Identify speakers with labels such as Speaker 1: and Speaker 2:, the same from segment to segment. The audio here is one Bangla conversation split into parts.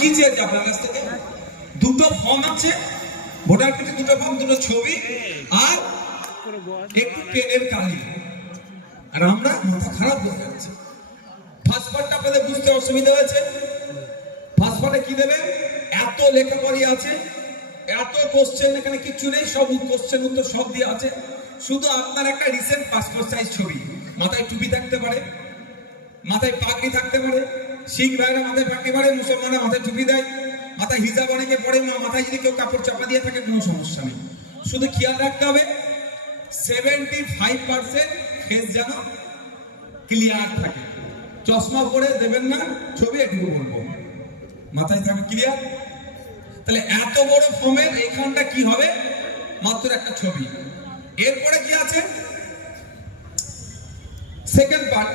Speaker 1: কি চেয়েছে আপনার কাছ থেকে? দুটো ফর্ম আছে ভোটার কার্ডে দুটো ফর্ম দুটো ছবি, আর একটু পেনের কালি আর আমরা মাথা খারাপ হয়ে যাচ্ছে। ফার্স্ট আপনাদের বুঝতে অসুবিধা হয়েছে। ফার্স্ট কি দেবে? এত লেখাপড়ি আছে, এত কোশ্চেন এখানে কিছু নেই, সব কোশ্চেন উত্তর সব দিয়ে আছে। শুধু আপনার একটা রিসেন্ট পাসপোর্ট সাইজ ছবি। মাথায় টুপি থাকতে পারে, মাথায় পাগড়ি থাকতে পারে শিখ ভাইরা মাথায় পাগড়ি পারে মুসলমানরা মাথায় টুপি দেয়, মাথায় হিজাব অনেকে পড়ে মাথায় যদি কেউ কাপড় চাপা দিয়ে থাকে, কোনো সমস্যা নেই। শুধু খেয়াল রাখতে হবে সেভেন্টি ফাইভ পার্সেন্ট ফেস যেন ক্লিয়ার থাকে। চশমা পরে দেবেন না, ছবি এটুকু বলব। মাথায় থাকবে ক্লিয়ার তাহলে এত বড় ফর্মের এইখানটা কি হবে? মাত্র একটা ছবি। এরপরে কি আছে? সেকেন্ড পার্ট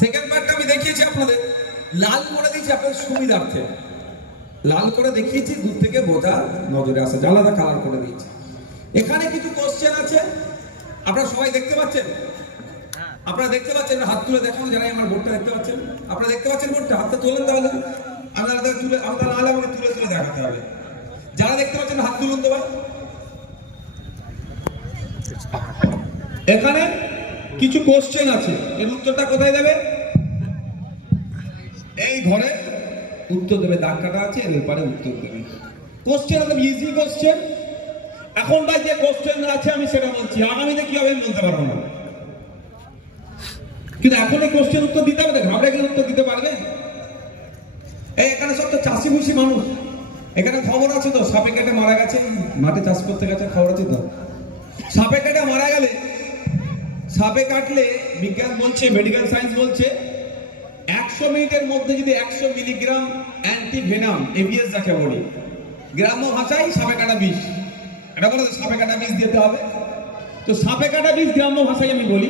Speaker 1: সেকেন্ড পার্টটা আমি দেখিয়েছি আপনাদের। লাল করে দিয়েছি আপনাদের সুবিধার্থে। লাল করে দেখিয়েছি, দূর থেকে বোঝা নজরে আসে। আলাদা কালার করে দিয়েছি। এখানে কিছু কোশ্চেন আছে। আপনারা সবাই দেখতে পাচ্ছেন? আপনারা দেখতে পাচ্ছেন? হাত তুলে দেখান, যারা আমার বোর্ডটা দেখতে পাচ্ছেন। আপনারা দেখতে পাচ্ছেন বোর্ডটা? হাতটা তোলেন তাহলে। আপনারা তুলে আপনারা নাহলে আমাকে তুলে তুলে দেখাতে হবে। যারা দেখতে পাচ্ছেন, হাত তুলুন তো ভাই। এখানে কিছু কোশ্চেন আছে। এর উত্তরটা কোথায় দেবে? এই ঘরে। উত্তর দেবে, দাগ কাটা আছে, এর পরে উত্তর দেবে। কোশ্চেন একদম ইজি কোশ্চেন এখন ভাই যে কোশ্চেন আছে, আমি সেটা বলছি। আগামীতে কি হবে বলতে পারব না? কিন্তু এখন এই কোশ্চেন উত্তর দিতে হবে ঘাবড়ে গেলে উত্তর দিতে পারবে? এই এখানে সব তো চাষি ভুষি মানুষ। এখানে খবর আছে তো, সাপে কেটে মারা গেছে মাঠে চাষ করতে গেছে, খবর আছে তো? সাপে সাপে কাটলে বিজ্ঞান বলছে মেডিকেল সায়েন্স বলছে, একশো মিনিটের মধ্যে যদি একশো মিলিগ্রাম অ্যান্টি ভেনাম এবিএস যাকে বলি, গ্রাম্য ভাষায় সাপে কাটা বিষ। এটা বলে সাপে কাটা বিষ দিতে হবে। তো সাপে কাটা বিষ গ্রাম্য ভাষায় আমি বলি,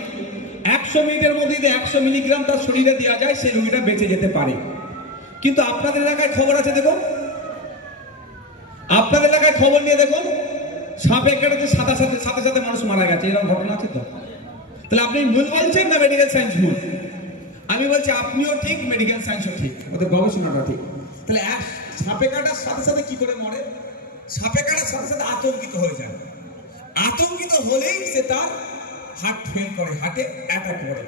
Speaker 1: একশো মিনিটের মধ্যে যদি একশো মিলিগ্রাম তার শরীরে দেওয়া যায়, সেই রুগীটা বেঁচে যেতে পারে। কিন্তু আপনাদের এলাকায় খবর আছে দেখুন? আপনাদের এলাকায় খবর নিয়ে দেখুন, সাপে কেটেছে সাথে সাথে সাথে সাথে মানুষ মারা গেছে, এরকম ঘটনা আছে তো? তাহলে আপনি ভুল বলছেন না মেডিকেল সায়েন্স ভুল? আমি বলছি আপনিও ঠিক মেডিকেল সায়েন্সও ঠিক। ওদের গবেষণাটা ঠিক। তাহলে এক সাপে কাটার সাথে সাথে কি করে মরে? সাপে কাটার সাথে সাথে আতঙ্কিত হয়ে যায়। আতঙ্কিত হলেই সে তার হার্ট ফেল করে হার্টে অ্যাটাক করে।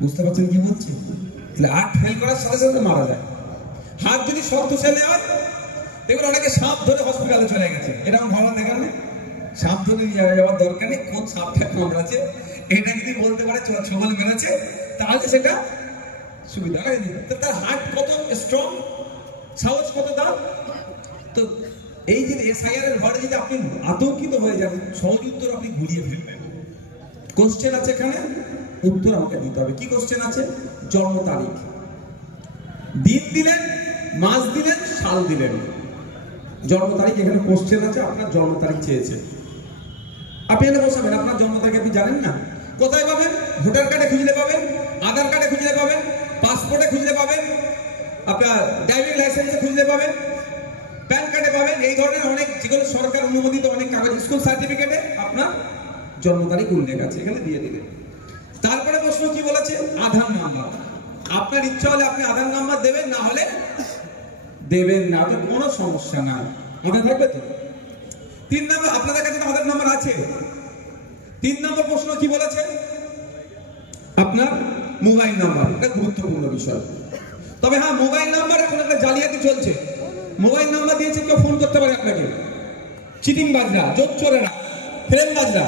Speaker 1: বুঝতে পারছেন কি বলছি? তাহলে হার্ট ফেল করার সাথে সাথে মারা যায়। হাত যদি শক্তশালী হয়, দেখবেন অনেকে সাপ ধরে হসপিটালে চলে গেছে। এরকম ভালো দেখেন না সাপ ধরে নিয়ে যাওয়ার দরকার নেই। কোন সাপটা কামড়াচ্ছে এটা যদি বলতে পারে ছবল মেরেছে, তাহলে সেটা সুবিধা তো তার হার্ট কত স্ট্রং সাহস কত দাম তো এই যে এসআইআর এর ঘরে যদি আপনি আতঙ্কিত হয়ে যান, সহজ উত্তর আপনি গুলিয়ে ফেলবেন। কোশ্চেন আছে এখানে? উত্তর আমাকে দিতে হবে। কি কোশ্চেন আছে? জন্ম তারিখ। দিন দিলেন, মাস দিলেন, সাল দিলেন। জন্ম তারিখ, এখানে কোশ্চেন আছে, আপনার জন্ম তারিখ চেয়েছে আপনি এনে বসাবেন, আপনার জন্ম তারিখ আপনি জানেন না। কোথায় পাবেন? ভোটার কার্ডে খুঁজলে পাবেন, আধার কার্ডে খুঁজলে পাবেন, পাসপোর্টে খুঁজলে পাবেন, আপনার ড্রাইভিং লাইসেন্সে খুঁজলে পাবেন, প্যান কার্ডে পাবেন, এই ধরনের অনেক যেগুলো সরকার অনুমোদিত অনেক কাগজ, স্কুল সার্টিফিকেটে আপনার জন্ম তারিখ উল্লেখ আছে, এখানে দিয়ে দিলেন তারপরে প্রশ্ন কি বলেছে? আধার নাম্বার। আপনার ইচ্ছা হলে আপনি আধার নাম্বার দেবেন, না হলে দেবেন না ওতে কোনো সমস্যা নাই। মনে থাকবে তো? তিন নম্বর, আপনাদের কাছে তো আধার নাম্বার আছে। তিন নম্বর প্রশ্ন কি বলেছে? আপনার মোবাইল নাম্বার, এটা গুরুত্বপূর্ণ বিষয়। তবে হ্যাঁ মোবাইল নাম্বার এখন একটা জালিয়াতি চলছে। মোবাইল নাম্বার দিয়েছে কেউ, ফোন করতে পারে আপনাকে। চিটিং বাজরা চোরেরা ফ্রেম বাজরা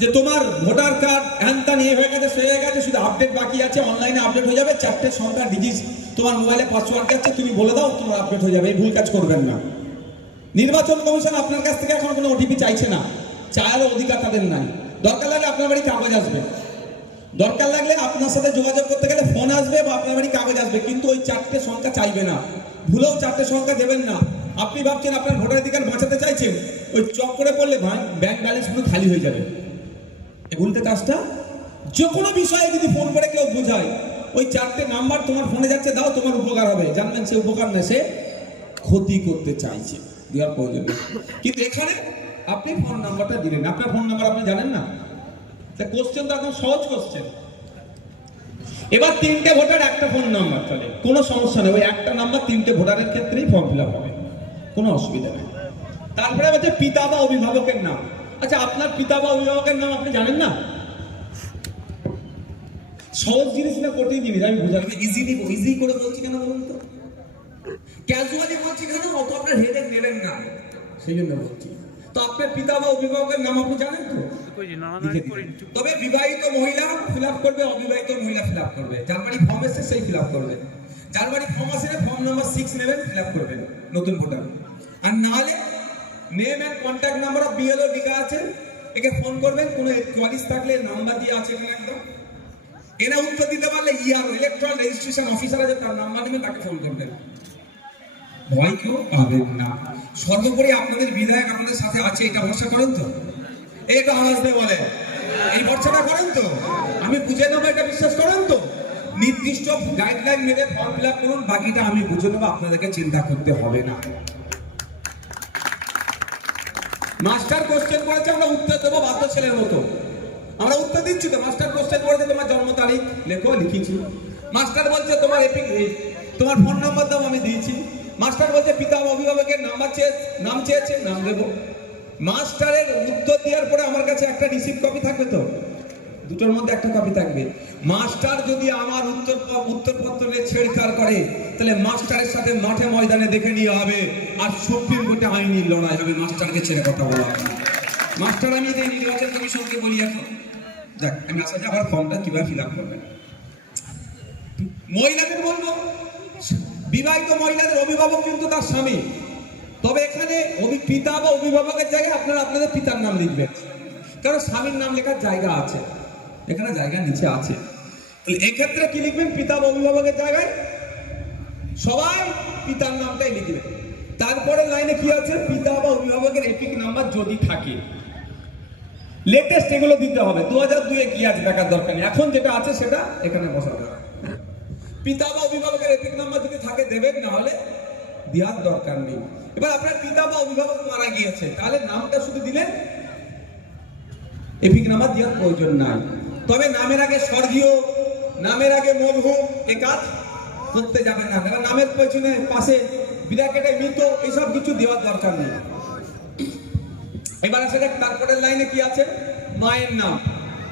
Speaker 1: যে তোমার ভোটার কার্ড হ্যানতা নিয়ে হয়ে গেছে, সে হয়ে গেছে, শুধু আপডেট বাকি আছে, অনলাইনে আপডেট হয়ে যাবে, চারটে সংখ্যা ডিজিট তোমার মোবাইলে পাসওয়ার্ড আছে তুমি বলে দাও, তোমার আপডেট হয়ে যাবে, এই ভুল কাজ করবেন না। নির্বাচন কমিশন আপনার কাছ থেকে এখন কোনো ওটিপি চাইছে না। চায়ারও অধিকার তাদের নাই। দরকার লাগলে আপনার বাড়ি কাগজ আসবে। দরকার লাগলে আপনার সাথে যোগাযোগ করতে গেলে ফোন আসবে বা আপনার বাড়ি কাগজ আসবে। কিন্তু ওই চারটে সংখ্যা চাইবে না। ভুলেও চারটে সংখ্যা দেবেন না। আপনি ভাবছেন আপনার ভোটার অধিকার বাঁচাতে চাইছেন। ওই চক করে পড়লে ভাই ব্যাংক ব্যালেন্স পুরো খালি হয়ে যাবে। উল্টে কাজটা? যে কোনো বিষয়ে যদি ফোন করে কেউ বোঝায়, ওই চারটে নাম্বার তোমার ফোনে যাচ্ছে, দাও তোমার উপকার হবে। জানবেন সে উপকার না সে ক্ষতি করতে চাইছে। দেওয়ার প্রয়োজন কিন্তু এখানে আপনি ফোন নাম্বারটা দিলেন। আপনার ফোন নাম্বার আপনি জানেন না? তা কোশ্চেন তো এখন সহজ কোশ্চেন
Speaker 2: এবার তিনটে ভোটার একটা ফোন নাম্বার চলে। কোনো সমস্যা নেই। ওই একটা নাম্বার তিনটে ভোটারের ক্ষেত্রেই ফর্ম ফিল হবে। কোনো অসুবিধা নেই। তারপরে হচ্ছে পিতা বা অভিভাবকের নাম। আচ্ছা আপনার পিতা বা অভিভাবকের নাম আপনি জানেন না? সহজ জিনিস না, কঠিন জিনিস। আমি বুঝাবো
Speaker 1: ইজিলি ইজি করে বলছি কেন বলুন তো? ক্যাজুয়ালি বলছি কেন? অত আপনার হেডে নেবেন না।
Speaker 2: সেই জন্য বলছি। তো আপনার পিতা বা অভিভাবকের নাম আপনি জানেন তো?
Speaker 1: তবে বিবাহিত মহিলা ফিল আপ করবে অবিবাহিত মহিলা ফিল আপ করবে। যার বাড়ি ফর্ম এসে সেই ফিল আপ করবে। যার বাড়ি ফর্ম আসে ফর্ম নাম্বার সিক্স নেবেন ফিল আপ করবেন নতুন ভোটার। আর নাহলে name and contact number of BLO লেখা আছে একে ফোন করবেন কোনো কোয়ারিজ থাকলে নাম্বার দিয়ে আছে এখানে একদম। এনে উত্তর দিতে পারলে ইয়ার ইলেকট্রন রেজিস্ট্রেশন অফিসার আছে তার নাম্বার নেবেন তাকে ফোন করবেন। ভয় কেউ পাবেন না। সর্বোপরি আপনাদের বিধায়ক আপনাদের সাথে আছে, এটা ভরসা করেন তো? একটু আওয়াজ দিয়ে এই ভরসাটা করেন তো? আমি বুঝে নেব, এটা বিশ্বাস করেন তো? নির্দিষ্ট গাইডলাইন মেনে ফর্ম ফিল করুন, বাকিটা আমি বুঝে নেব, আপনাদেরকে চিন্তা করতে হবে না। মাস্টার কোশ্চেন করেছে, আমরা উত্তর দেবো, বাধ্য ছেলের মতো। আমরা উত্তর দিচ্ছি তো মাস্টার কোশ্চেন করেছে, তোমার জন্ম তারিখ, লেখো, লিখেছি। মাস্টার বলছে, তোমার এপিক তোমার ফোন নাম্বার দাও, আমি দিয়েছি। মাস্টার বলছে, পিতা অভিভাবকের নাম্বার চেয়ে নাম চেয়েছে, নাম দেবো। মাস্টারের উত্তর দেওয়ার পরে আমার কাছে একটা রিসিভ কপি থাকবে তো? দুটোর মধ্যে একটা কপি থাকবে। মাস্টার যদি আমার উত্তর উত্তরপত্র ছেড়ছাড় করে, তাহলে মাস্টারের সাথে মাঠে ময়দানে দেখে নিয়ে হবে। আর সুপ্রিম কোর্টে আইনি লড়াই হবে। মাস্টারকে ছেড়ে কথা বলা। মাস্টার, আমি এই নির্বাচন কমিশনকে বলি এখন। দেখ আমি আসা আবার ফর্মটা কীভাবে ফিল আপ করবেন। মহিলাদের বলব বিবাহিত মহিলাদের অভিভাবক কিন্তু তার স্বামী। তবে এখানে পিতা বা অভিভাবকের জায়গায় আপনারা আপনাদের পিতার নাম লিখবেন। কারণ স্বামীর নাম লেখার জায়গা আছে। এখানে জায়গা নিচে আছে। এক্ষেত্রে কি লিখবেন? পিতা বা অভিভাবকের জায়গায়? সবাই পিতার নামটাই লিখবেন তারপরে লাইনে কি আছে? পিতা বা অভিভাবকের এপিক নাম্বার যদি থাকে। লেটেস্ট এগুলো দিতে হবে। দু হাজার দুয়ে কি আছে দেখার দরকার নেই। এখন যেটা আছে সেটা এখানে বসাতে হবে। পিতা বা অভিভাবকের এপিক নাম্বার যদি থাকে দেবেন না হলে দেওয়ার দরকার নেই। এবার আপনার পিতা বা অভিভাবক মারা গিয়েছে, তাহলে নামটা শুধু দিলেন? এপিক নাম্বার দেওয়ার প্রয়োজন নাই। তবে নামের আগে স্বর্গীয়, নামের আগে মরহুম, এ কাজ করতে যাবেন না। এবার নামের পেছনে, পাশে বিরাকেটে মৃত এইসব কিছু দেওয়ার দরকার নেই। এবার আসে দেখ তারপরের লাইনে কি আছে? মায়ের নাম।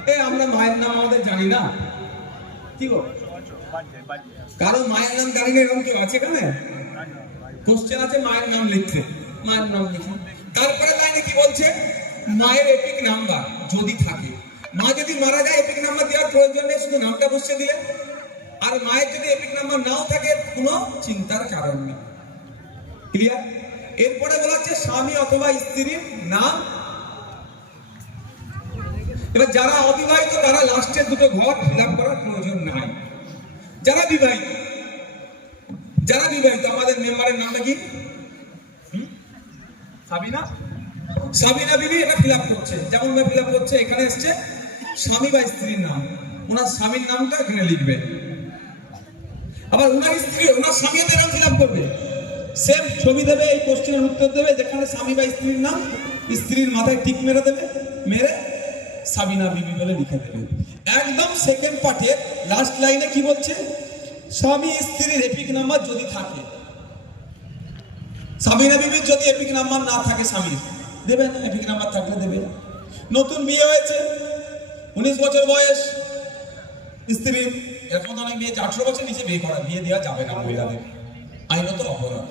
Speaker 1: এ, আমরা মায়ের নাম আমাদের জানি না। কি গো? কারও মায়ের নাম না এরকম কেউ আছে এখানে? কোশ্চেন আছে, মায়ের নাম লিখতে। মায়ের নাম লিখে। তারপরে লাইনে কি বলছে? মায়ের এপিক নাম্বার যদি থাকে। মা যদি মারা যায় এপিক নাম্বার দেওয়ার প্রয়োজন নেই, শুধু নামটা বসিয়ে দিলে। আর মায়ের যদি এপিক নাম্বার নাও থাকে, কোনো চিন্তার কারণ নেই। ক্লিয়ার এরপরে বলা হচ্ছে স্বামী অথবা স্ত্রীর নাম। এবার যারা অবিবাহিত, তারা লাস্টের দুটো ঘর ফিল করার প্রয়োজন যারা বিবাহিত যারা বিবাহিত, আমাদের মেম্বারের নামটা কি? সাবিনা? সাবিনা বিবি এটা ফিল করছে। যেমন ফিল আপ করছে, এখানে এসছে স্বামী বা স্ত্রীর নাম। ওনার স্বামীর নামটা এখানে লিখবে। আবার ওনার স্ত্রী, ওনার স্বামী এরকম ফিল আপ করবে। সেম ছবি দেবে, এই কোশ্চেনের উত্তর দেবে, যেখানে স্বামী বা স্ত্রীর নাম, স্ত্রীর মাথায় টিক মেরে দেবে, মেরে সাবিনা বিবি বলে লিখে দেবে। একদম সেকেন্ড পার্টে লাস্ট লাইনে কি বলছে? স্বামী স্ত্রীর এপিক নাম্বার যদি থাকে। সাবিনা বিবির যদি এপিক নাম্বার না থাকে স্বামীর দেবেন এপিক নাম্বার থাকলে দেবে। নতুন বিয়ে হয়েছে, উনিশ বছর বয়স। স্ত্রীর এরকম অনেক মেয়ে আঠারো বছর নিচে বিয়ে করা, বিয়ে দেওয়া যাবে না মহিলাদের। আইনত অপরাধ।